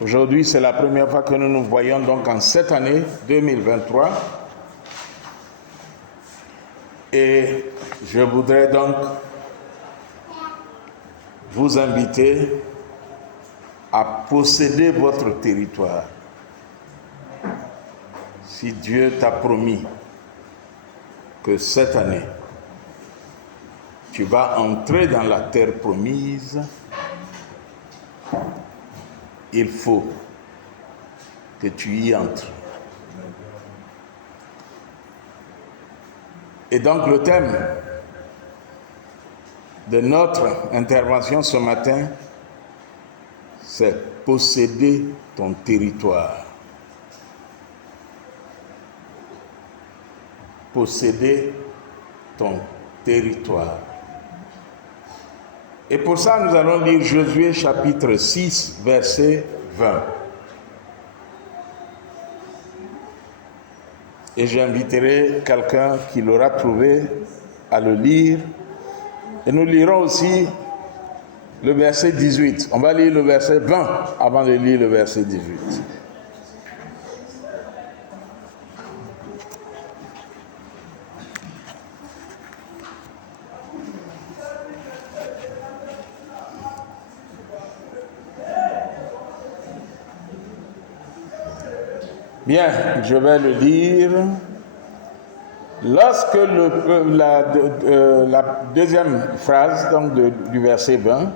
Aujourd'hui, c'est la première fois que nous nous voyons donc en cette année 2023. Et je voudrais donc vous inviter à posséder votre territoire. Si Dieu t'a promis que cette année, tu vas entrer dans la terre promise, il faut que tu y entres. Et donc le thème de notre intervention ce matin, c'est posséder ton territoire. Posséder ton territoire. Et pour ça, nous allons lire Josué chapitre 6, verset 20. Et j'inviterai quelqu'un qui l'aura trouvé à le lire. Et nous lirons aussi le verset 18. On va lire le verset 20 avant de lire le verset 18. Bien, je vais le lire. Lorsque la deuxième phrase donc du verset 20,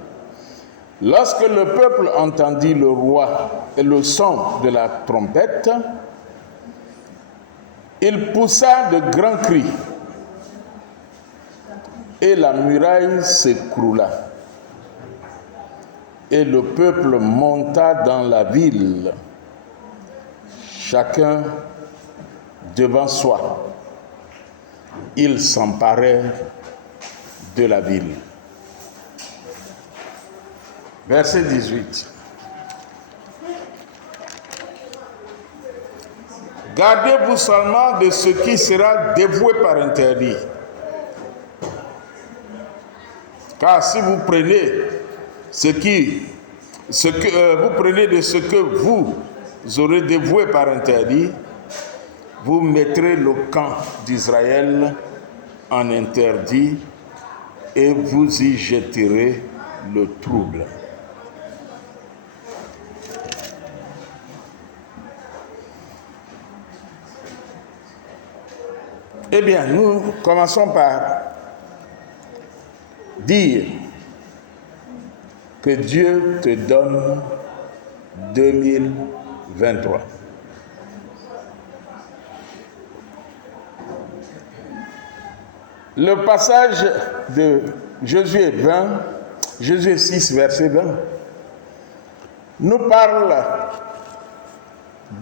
lorsque le peuple entendit le roi et le son de la trompette, il poussa de grands cris et la muraille s'écroula. Et le peuple monta dans la ville, chacun devant soi. Ils s'emparèrent de la ville. Verset 18. Gardez-vous seulement de ce qui sera dévoué par interdit. Car si vous prenez vous prenez de ce que vous aurez dévoué par interdit, vous mettrez le camp d'Israël en interdit et vous y jetterez le trouble. Eh bien, nous commençons par dire que Dieu te donne 2023. Le passage de Josué 6, verset 20, nous parle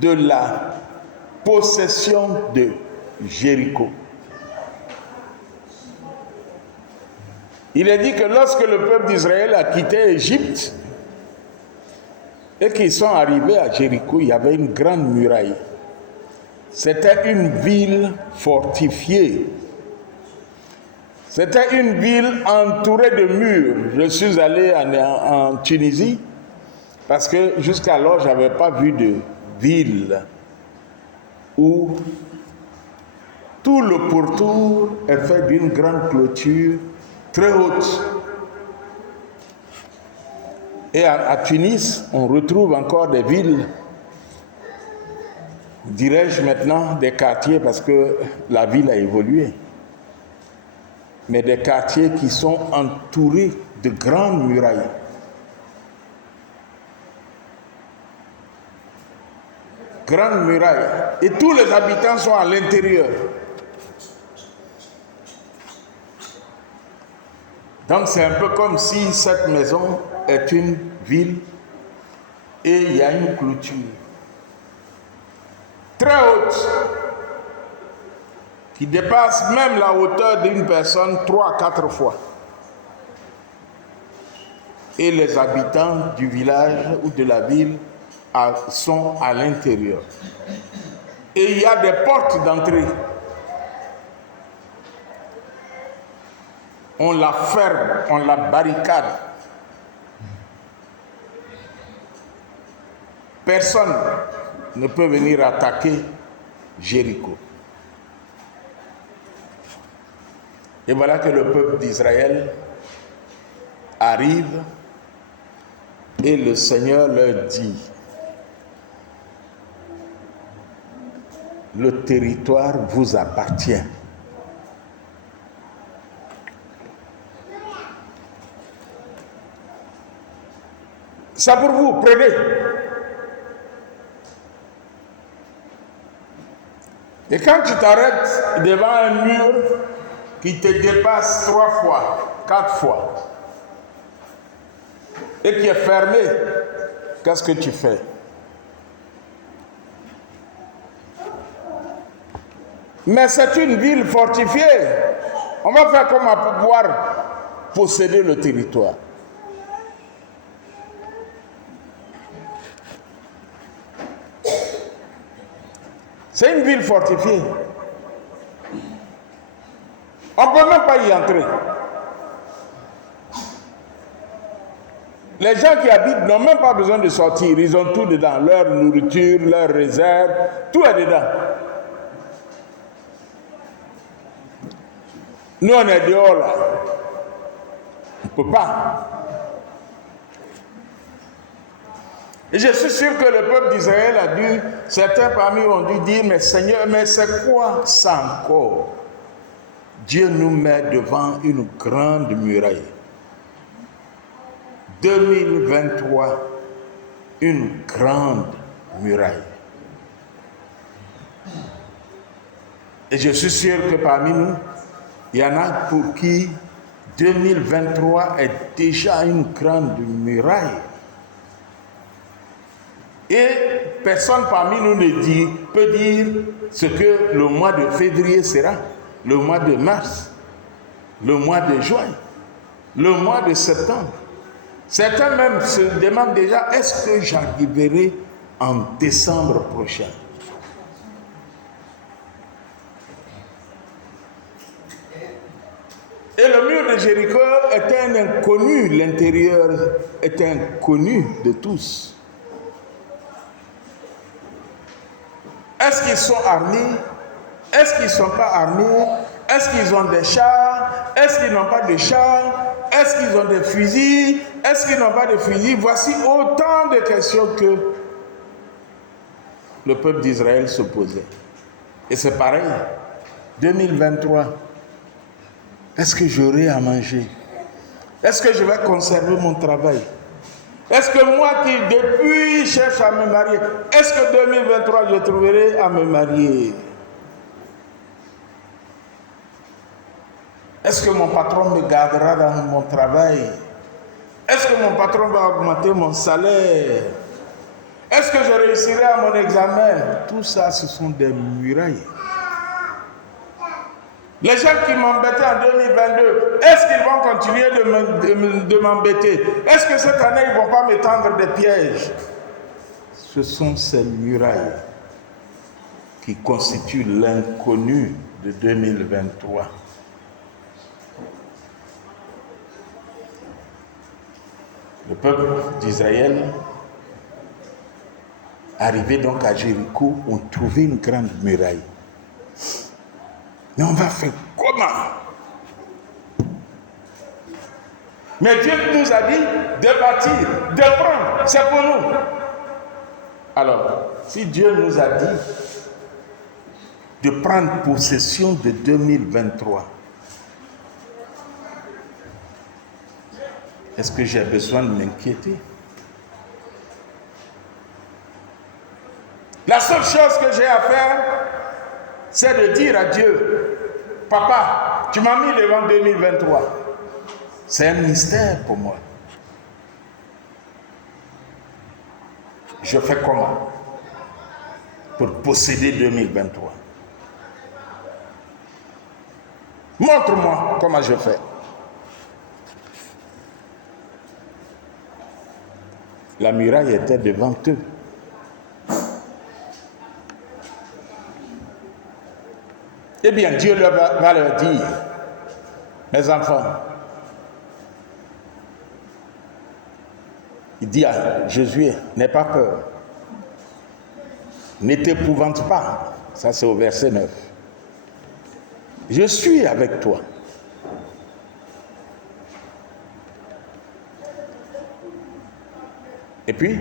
de la possession de Jéricho. Il est dit que lorsque le peuple d'Israël a quitté Égypte et qu'ils sont arrivés à Jéricho, il y avait une grande muraille. C'était une ville fortifiée. C'était une ville entourée de murs. Je suis allé en Tunisie parce que jusqu'alors, je n'avais pas vu de ville où tout le pourtour est fait d'une grande clôture très haute. Et à Tunis, on retrouve encore des villes, dirais-je maintenant, des quartiers, parce que la ville a évolué. Mais des quartiers qui sont entourés de grandes murailles. Grandes murailles. Et tous les habitants sont à l'intérieur. Donc c'est un peu comme si cette maison est une ville et il y a une clôture très haute qui dépasse même la hauteur d'une personne 3 à 4 fois. Et les habitants du village ou de la ville sont à l'intérieur. Et il y a des portes d'entrée. On la ferme, on la barricade. personne ne peut venir attaquer Jéricho. Et voilà que le peuple d'Israël arrive et le Seigneur leur dit, le territoire vous appartient. Ça pour vous, prenez. Et quand tu t'arrêtes devant un mur qui te dépasse 3 fois, 4 fois, et qui est fermé, qu'est-ce que tu fais? Mais c'est une ville fortifiée. On va faire comment pour pouvoir posséder le territoire? C'est une ville fortifiée. On ne peut même pas y entrer. Les gens qui habitent n'ont même pas besoin de sortir. Ils ont tout dedans. Leur nourriture, leurs réserves, tout est dedans. Nous, on est dehors là. On ne peut pas. Et je suis sûr que le peuple d'Israël a dû, certains parmi eux ont dû dire, mais Seigneur, mais c'est quoi ça encore? Dieu nous met devant une grande muraille. 2023, une grande muraille. Et je suis sûr que parmi nous, il y en a pour qui 2023 est déjà une grande muraille. Et personne parmi nous peut dire ce que le mois de février sera, le mois de mars, le mois de juin, le mois de septembre. Certains même se demandent déjà, est-ce que j'arriverai en décembre prochain? Et le mur de Jéricho est un inconnu, l'intérieur est inconnu de tous. Est-ce qu'ils sont armés? Est-ce qu'ils ne sont pas armés? Est-ce qu'ils ont des chars? Est-ce qu'ils n'ont pas de chars? Est-ce qu'ils ont des fusils? Est-ce qu'ils n'ont pas de fusils? Voici autant de questions que le peuple d'Israël se posait. Et c'est pareil. 2023. Est-ce que j'aurai à manger? Est-ce que je vais conserver mon travail? Est-ce que moi qui depuis cherche à me marier, est-ce que 2023 je trouverai à me marier? Est-ce que mon patron me gardera dans mon travail? Est-ce que mon patron va augmenter mon salaire? Est-ce que je réussirai à mon examen? Tout ça, ce sont des murailles. Les gens qui m'embêtaient en 2022, est-ce qu'ils vont continuer de m'embêter? Est-ce que cette année, ils ne vont pas me tendre des pièges? Ce sont ces murailles qui constituent l'inconnu de 2023. Le peuple d'Israël, arrivé donc à Jéricho, ont trouvé une grande muraille. Mais on va faire comment? Mais Dieu nous a dit de bâtir, de prendre, c'est pour nous. Alors, si Dieu nous a dit de prendre possession de 2023, est-ce que j'ai besoin de m'inquiéter? La seule chose que j'ai à faire, c'est de dire à Dieu, Papa, tu m'as mis devant 2023. C'est un mystère pour moi. Je fais comment pour posséder 2023? Montre-moi comment je fais. La muraille était devant eux. Eh bien, Dieu va leur dire, mes enfants, il dit à Josué, n'aie pas peur. Ne t'épouvante pas. Ça, c'est au verset 9. Je suis avec toi. Et puis,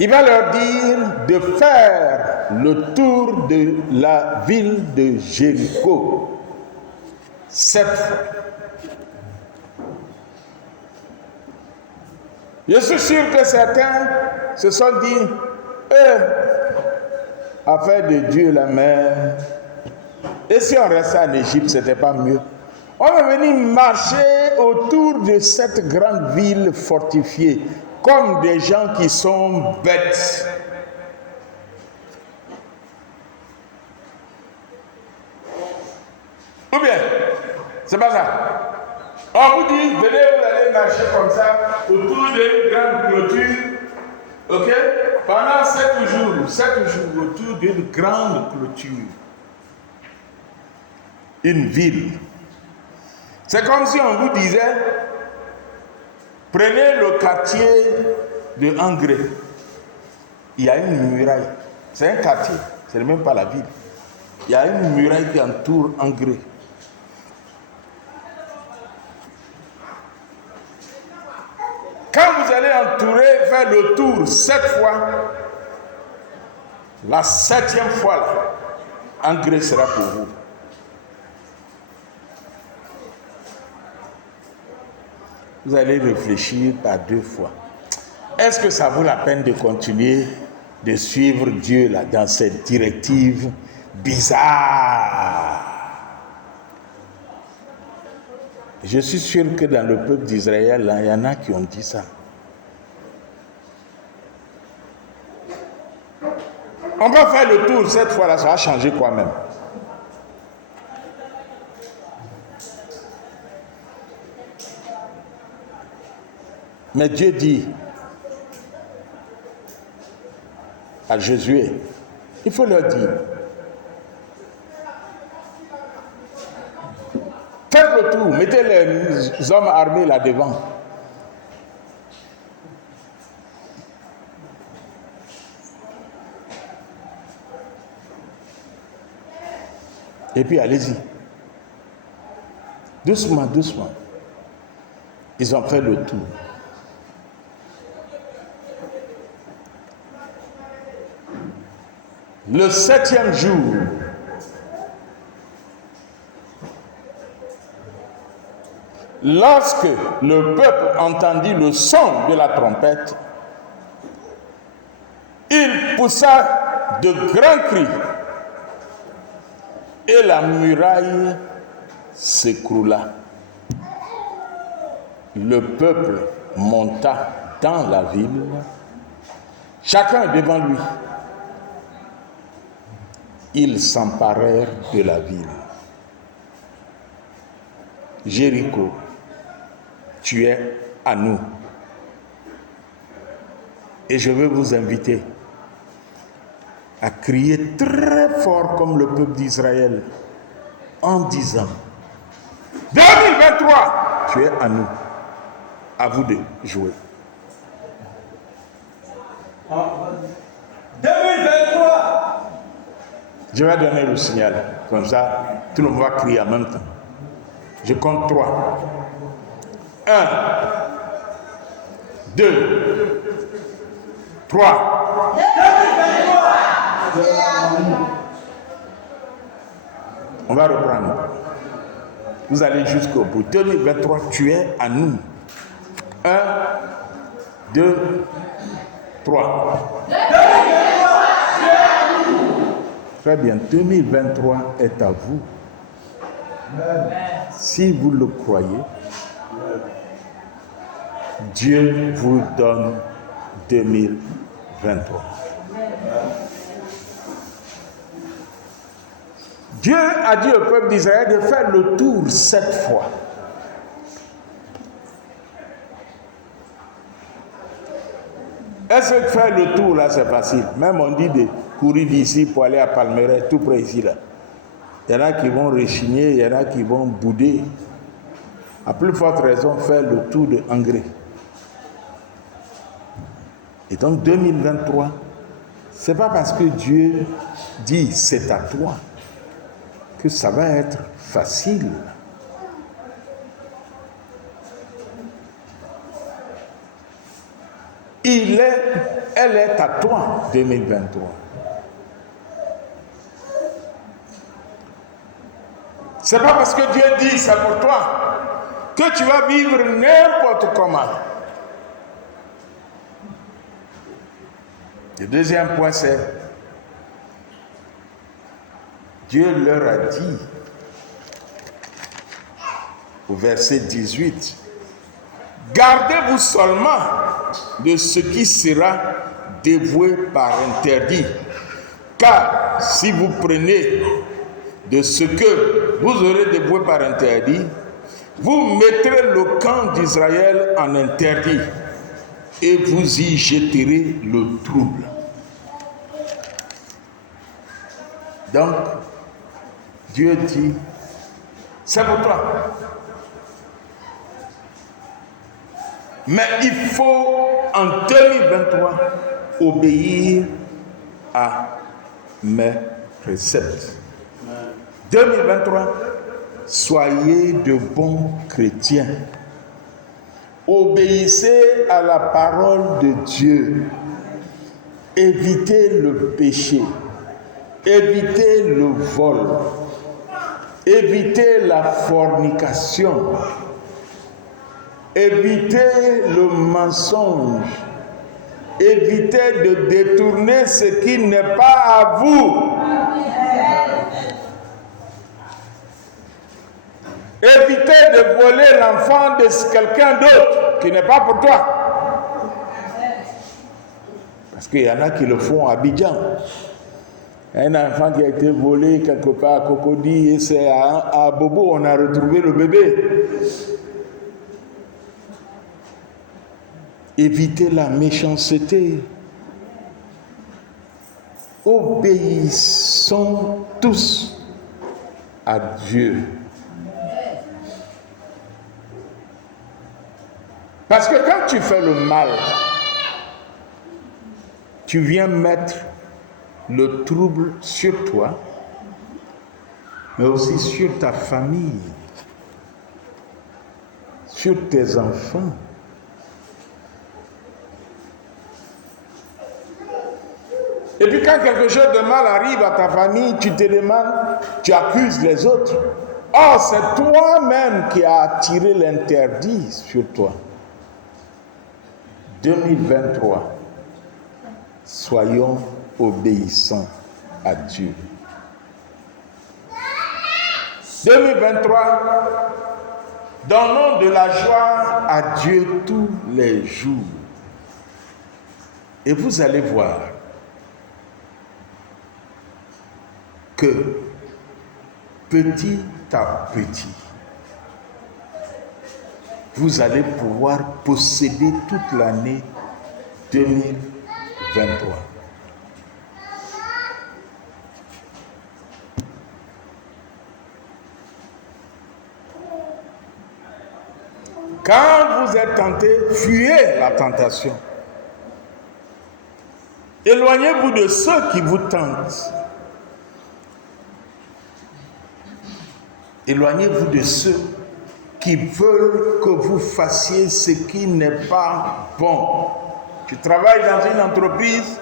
il va leur dire de faire le tour de la ville de Jéricho 7 fois. Je suis sûr que certains se sont dit, affaire de Dieu la mer, et si on restait en Égypte, ce n'était pas mieux. On va venir marcher autour de cette grande ville fortifiée, comme des gens qui sont bêtes. Ou bien, c'est pas ça. On vous dit, venez, vous allez marcher comme ça, autour d'une grande clôture, ok? Pendant 7 jours, autour d'une grande clôture. Une ville. C'est comme si on vous disait, prenez le quartier de Angré. Il y a une muraille. C'est un quartier, ce n'est même pas la ville. Il y a une muraille qui entoure Angré. Quand vous allez entourer, faire le tour 7 fois, la 7e fois, là, Angré sera pour vous. Vous allez réfléchir par 2 fois. Est-ce que ça vaut la peine de continuer de suivre Dieu là, dans cette directive bizarre? Je suis sûr que dans le peuple d'Israël, là, il y en a qui ont dit ça. On va faire le tour cette fois-là, ça va changer quoi même? Mais Dieu dit à Josué, il faut leur dire, faites le tour, mettez les hommes armés là devant. Et puis allez-y. Doucement, doucement. Ils ont fait le tour. Le 7e jour, lorsque le peuple entendit le son de la trompette, il poussa de grands cris et la muraille s'écroula. Le peuple monta dans la ville, chacun devant lui. Ils s'emparèrent de la ville. Jéricho, tu es à nous. Et je veux vous inviter à crier très fort comme le peuple d'Israël en disant 2023, tu es à nous. À vous de jouer. 2023. Je vais donner le signal. Comme ça, tout le monde va crier en même temps. Je compte 3. 1, 2, 3. 2023. On va reprendre. Vous allez jusqu'au bout. 2023, tu es à nous. 1, 2, 3. 2023, tu es à nous. Très bien. 2023 est à vous. Si vous le croyez, Dieu vous donne 2023. Dieu a dit au peuple d'Israël de faire le tour 7 fois. Est-ce que faire le tour là c'est facile? Même on dit de courir d'ici pour aller à Palmeraie, tout près ici là. Il y en a qui vont rechigner, il y en a qui vont bouder. À plus forte raison, faire le tour de Angré. Et donc 2023, c'est pas parce que Dieu dit c'est à toi que ça va être facile. Elle est à toi, 2023. C'est pas parce que Dieu dit c'est pour toi que tu vas vivre n'importe comment. Le deuxième point, c'est Dieu leur a dit au verset 18, gardez-vous seulement de ce qui sera dévoué par interdit, car si vous prenez de ce que vous aurez dévoué par interdit, vous mettrez le camp d'Israël en interdit et vous y jeterez le trouble. Donc, Dieu dit, c'est pour toi. Mais il faut en 2023 obéir à mes préceptes. 2023, soyez de bons chrétiens. Obéissez à la parole de Dieu. Évitez le péché. Évitez le vol. Évitez la fornication. Évitez le mensonge. Évitez de détourner ce qui n'est pas à vous. Évitez de voler l'enfant de quelqu'un d'autre qui n'est pas pour toi. Parce qu'il y en a qui le font à Abidjan. Un enfant qui a été volé quelque part à Cocody, et c'est à Bobo, on a retrouvé le bébé. Évitez la méchanceté. Obéissons tous à Dieu. Parce que quand tu fais le mal, tu viens mettre le trouble sur toi, mais aussi sur ta famille, sur tes enfants. Et puis quand quelque chose de mal arrive à ta famille, tu te demandes, tu accuses les autres. Or, c'est toi-même qui as attiré l'interdit sur toi. 2023, soyons obéissants à Dieu. 2023, donnons de la joie à Dieu tous les jours. Et vous allez voir que petit à petit, vous allez pouvoir posséder toute l'année 2023. Quand vous êtes tenté, fuyez la tentation. Éloignez-vous de ceux qui vous tentent. Éloignez-vous de ceux qui veulent que vous fassiez ce qui n'est pas bon. Tu travailles dans une entreprise,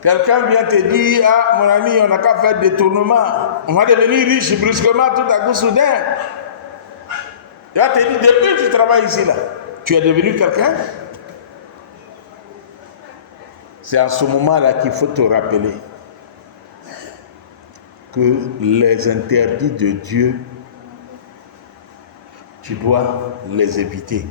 quelqu'un vient te dire, ah mon ami, on n'a qu'à faire des détournement, on va devenir riche brusquement tout à coup soudain. Il va te dire, depuis que tu travailles ici là, tu es devenu quelqu'un. C'est à ce moment-là qu'il faut te rappeler que les interdits de Dieu, tu dois les éviter.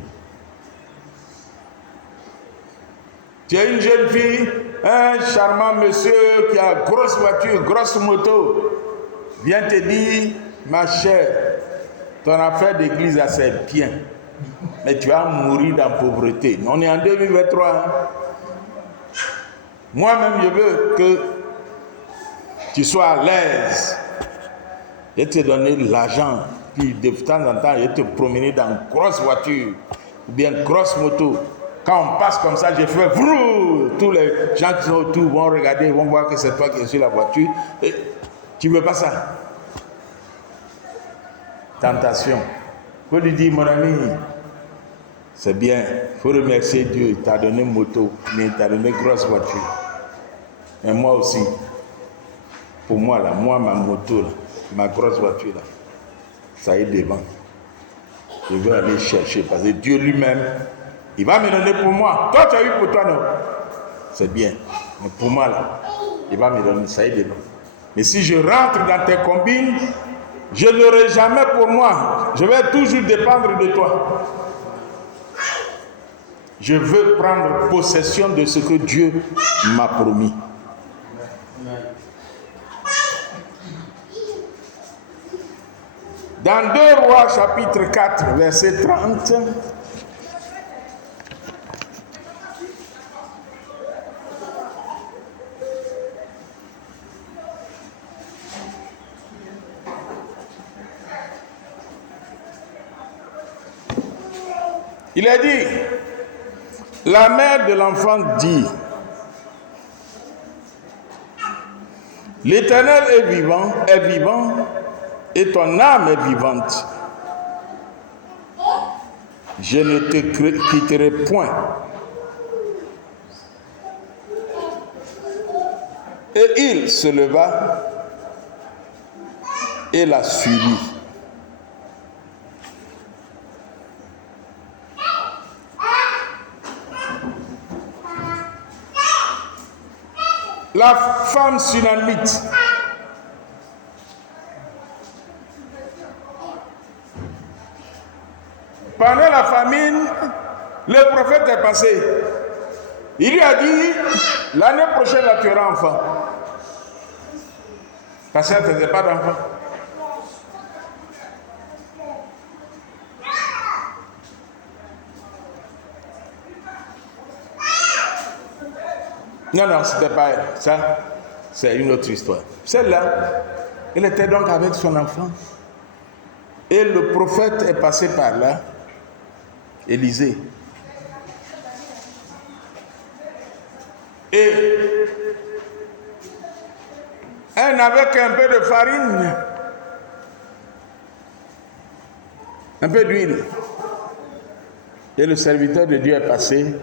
Tu as une jeune fille, un charmant monsieur qui a grosse voiture, grosse moto, vient te dire, ma chère, ton affaire d'église là c'est bien, mais tu vas mourir dans la pauvreté. On est en 2023. Hein? Moi-même, je veux que tu sois à l'aise. Je vais te donner l'argent. Puis de temps en temps, je vais te promener dans une grosse voiture ou bien une grosse moto. Quand on passe comme ça, j'ai fait vrou. Tous les gens qui sont autour vont regarder, vont voir que c'est toi qui es sur la voiture. Et tu ne veux pas ça? Tentation. Il faut lui dire, mon ami, c'est bien. Il faut remercier Dieu. Il t'a donné une moto, mais il t'a donné une grosse voiture. Et moi aussi. Pour moi, là, moi, ma moto, là, ma grosse voiture, là, ça est devant. Je vais aller chercher parce que Dieu lui-même, il va me donner pour moi. Toi, tu as eu pour toi, non? C'est bien. Mais pour moi, là, il va me donner, ça est devant. Mais si je rentre dans tes combines, je ne l'aurai jamais pour moi. Je vais toujours dépendre de toi. Je veux prendre possession de ce que Dieu m'a promis. Dans 2 Rois chapitre 4, verset 30, il a dit, la mère de l'enfant dit, l'Éternel est vivant, et ton âme est vivante. Je ne te quitterai point. Et il se leva et la suivit. La femme sunamite, pendant la famine, le prophète est passé. Il lui a dit, l'année prochaine, là, tu auras enfant. Parce qu'elle ne faisait pas d'enfant. Non, c'était pas elle. Ça, c'est une autre histoire. Celle-là, elle était donc avec son enfant. Et le prophète est passé par là, Élisée. Et elle n'avait qu'un peu de farine, un peu d'huile. Et le serviteur de Dieu est passé.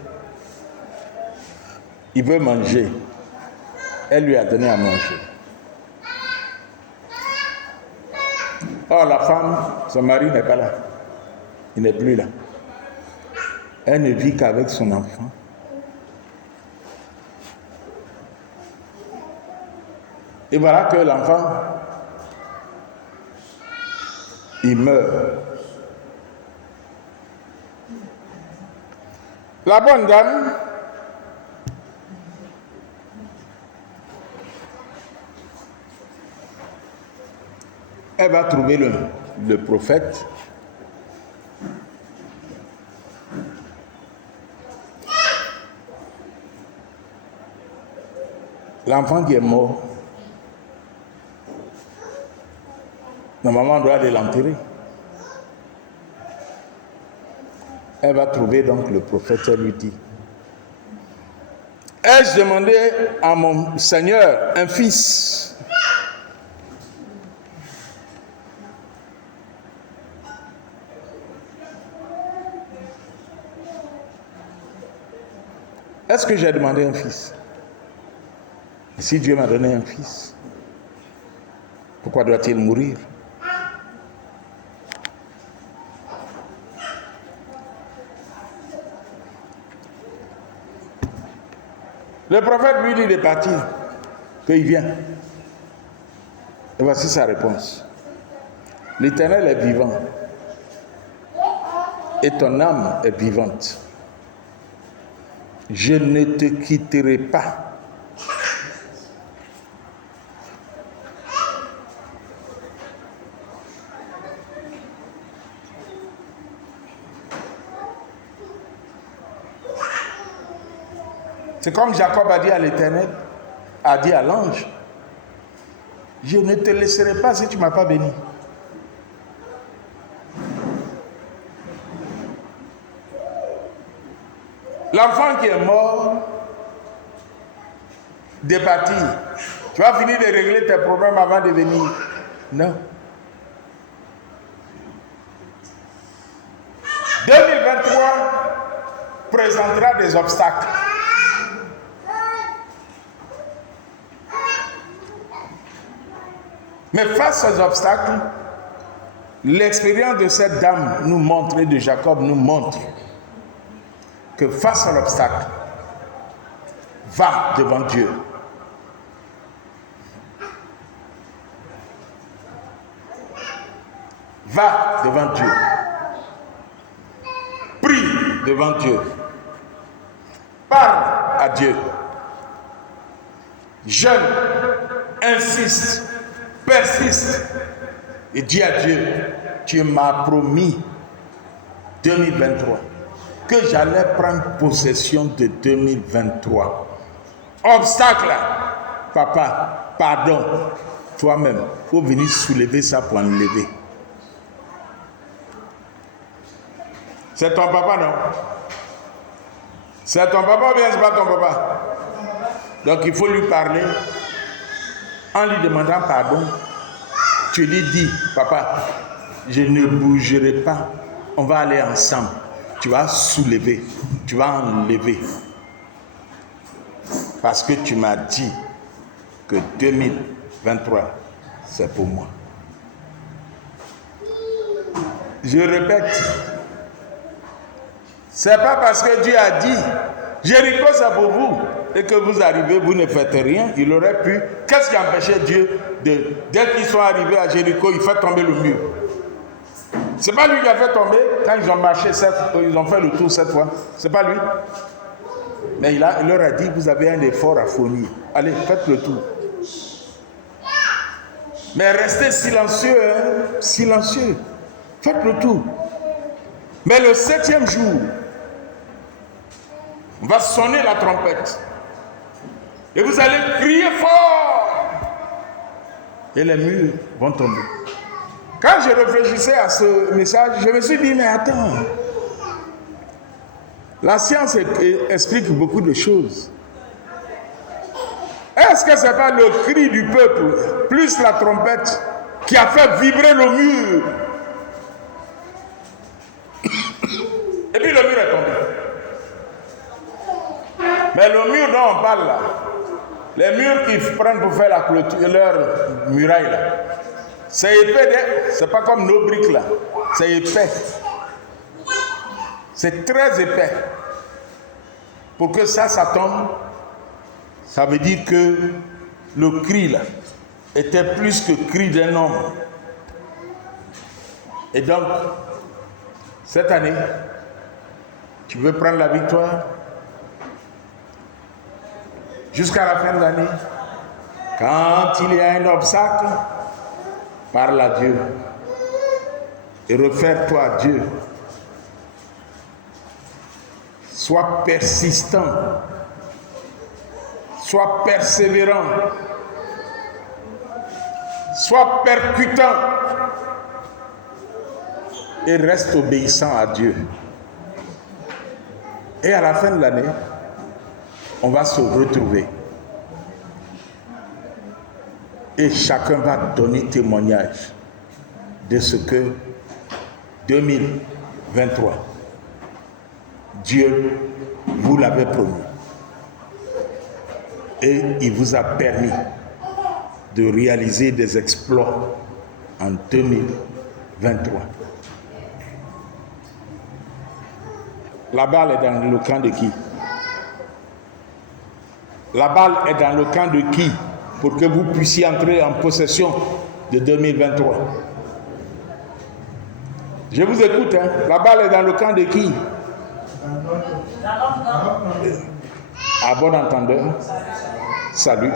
Il veut manger. Elle lui a donné à manger. Or, la femme, son mari n'est pas là. Il n'est plus là. Elle ne vit qu'avec son enfant. Et voilà que l'enfant, il meurt. La bonne dame, elle va trouver le prophète. L'enfant qui est mort, normalement on doit aller l'enterrer. Elle va trouver donc le prophète et lui dit, ai-je demandé à mon Seigneur un fils? Est-ce que j'ai demandé un fils? Si Dieu m'a donné un fils, pourquoi doit-il mourir? Le prophète lui dit de partir, qu'il vient. Et voici sa réponse. L'Éternel est vivant et ton âme est vivante. Je ne te quitterai pas. C'est comme Jacob a dit à l'Éternel, a dit à l'ange, je ne te laisserai pas si tu ne m'as pas béni. L'enfant qui est mort, de partir. Tu vas finir de régler tes problèmes avant de venir. Non. 2023 présentera des obstacles. Mais face aux obstacles, l'expérience de cette dame nous montre, et de Jacob nous montre, que face à l'obstacle, va devant Dieu. Va devant Dieu. Prie devant Dieu. Parle à Dieu. Jeûne, insiste, persiste et dis à Dieu, tu m'as promis 2023 que j'allais prendre possession de 2023. Obstacle, papa, pardon, toi-même, il faut venir soulever ça pour enlever. C'est ton papa, non? C'est ton papa ou bien c'est pas ton papa? Donc il faut lui parler en lui demandant pardon. Tu lui dis, papa, je ne bougerai pas, on va aller ensemble. Tu vas soulever, tu vas enlever. Parce que tu m'as dit que 2023, c'est pour moi. Je répète, c'est pas parce que Dieu a dit, Jéricho c'est pour vous, et que vous arrivez, vous ne faites rien, il aurait pu. Qu'est-ce qui empêchait Dieu de, dès qu'ils sont arrivés à Jéricho, il fait tomber le mur? C'est pas lui qui a fait tomber quand ils ont marché, ils ont fait le tour 7 fois. C'est pas lui. Mais il leur a dit, vous avez un effort à fournir. Allez, faites le tour. Mais restez silencieux, hein? Silencieux. Faites le tour. Mais le 7e jour, on va sonner la trompette. Et vous allez crier fort. Et les murs vont tomber. Quand je réfléchissais à ce message, je me suis dit, mais attends. La science explique beaucoup de choses. Est-ce que ce n'est pas le cri du peuple, plus la trompette, qui a fait vibrer le mur? Et puis le mur est tombé. Mais le mur dont on parle là, les murs qu'ils prennent pour faire la clôture, leur muraille là, c'est épais, c'est pas comme nos briques là, c'est épais. C'est très épais. Pour que ça tombe, ça veut dire que le cri là était plus que le cri d'un homme. Et donc, cette année, tu veux prendre la victoire jusqu'à la fin de l'année. Quand il y a un obstacle, parle à Dieu et réfère-toi à Dieu. Sois persistant, sois persévérant, sois percutant et reste obéissant à Dieu. Et à la fin de l'année, on va se retrouver. Et chacun va donner témoignage de ce que 2023, Dieu vous l'avait promis. Et il vous a permis de réaliser des exploits en 2023. La balle est dans le camp de qui? La balle est dans le camp de qui? Pour que vous puissiez entrer en possession de 2023. Je vous écoute, hein? La balle est dans le camp de qui? À bon entendeur, salut.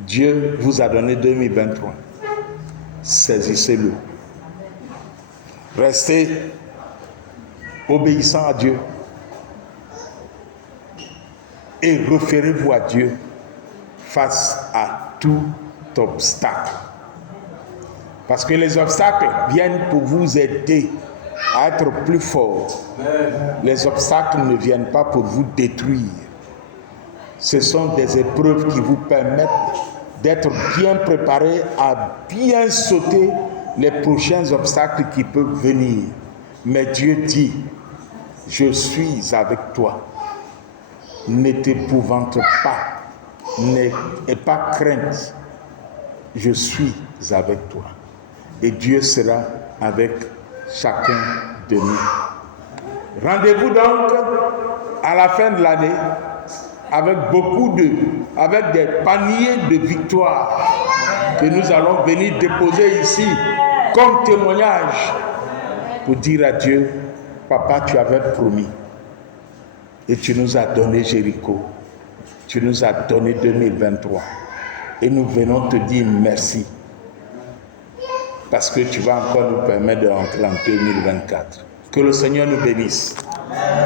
Dieu vous a donné 2023. Saisissez-le. Restez obéissant à Dieu. Et référez-vous à Dieu face à tout obstacle. Parce que les obstacles viennent pour vous aider à être plus fort. Les obstacles ne viennent pas pour vous détruire. Ce sont des épreuves qui vous permettent d'être bien préparés à bien sauter les prochains obstacles qui peuvent venir. Mais Dieu dit, je suis avec toi. Ne t'épouvante pas, n'aie pas crainte. Je suis avec toi. Et Dieu sera avec chacun de nous. Rendez-vous donc à la fin de l'année avec avec des paniers de victoires que nous allons venir déposer ici comme témoignage pour dire à Dieu, papa, tu avais promis et tu nous as donné Jéricho, tu nous as donné 2023 et nous venons te dire merci parce que tu vas encore nous permettre de rentrer en 2024. Que le Seigneur nous bénisse.